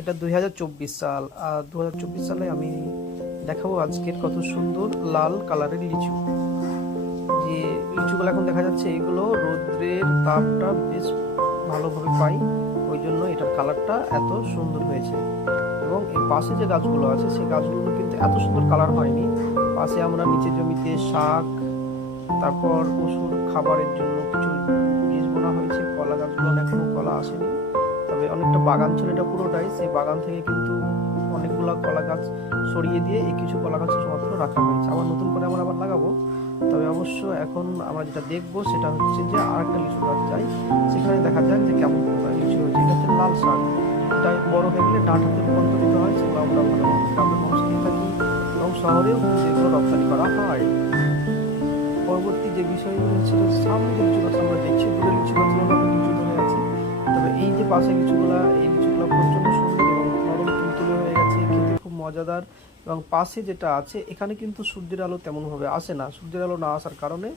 এটা 2024 সাল। আর 2024 সালে আমি দেখাবো আজকের কত সুন্দর লাল কালারের লিচু। যে লিচুগুলো এখন দেখা যাচ্ছে, এগুলো রৌদ্রের তাপটা বেশ ভালোভাবে পাই, ওই জন্য এটার কালারটা এত সুন্দর হয়েছে। এবং এর পাশে যে গাছগুলো আছে সেই গাছগুলো কিন্তু এত সুন্দর কালার হয়নি। পাশে আমরা নিচের জমিতে শাক, তারপর পশুর খাবারের জন্য কিছু বীজ বোনা হয়েছে। কলা গাছগুলো এখনো কলা আসেনি, তবে অনেকটা বাগান ছিল এটা পুরোটাই। সেই বাগান থেকে কিন্তু অনেকগুলো কলা গাছ সরিয়ে দিয়ে এই কিছু কলা গাছ শুধুমাত্র রাখা হয়েছে। আবার নতুন করে আমরা আবার লাগাবো। তবে অবশ্য এখন আমরা যেটা দেখবো সেটা হচ্ছে যে আর একটা লিচু গাছ চাই, সেখানে দেখা যাক যে কেমন লিচু হয়েছে। এটা হচ্ছে লাল শাক, এটা বড় হয়ে গেলে ডাঁটাতে রূপান্তরিত হয়, সেগুলো আমরা ভালো গ্রামের মানুষ খেয়ে থাকি এবং শহরেও কিন্তু এগুলো রপ্তানি করা হয়। পরবর্তী যে বিষয়গুলো ছিল, সামনে যে লিচু গাছ আমরা দেখছি, দূরে লিচু গাছগুলো আমরা লিচু ধরে আছি। তবে এই যে পাশে লিচুগুলা, এই লিচুগুলো প্রচন্ড সুন্দর এবং নরম তুলতুলে হয়ে গেছে, খেতে খুব মজাদার। এবং পাশে যেটা আছে এখানে কিন্তু সূর্যের আলো তেমনভাবে আসে না, সূর্যের আলো না আসার কারণে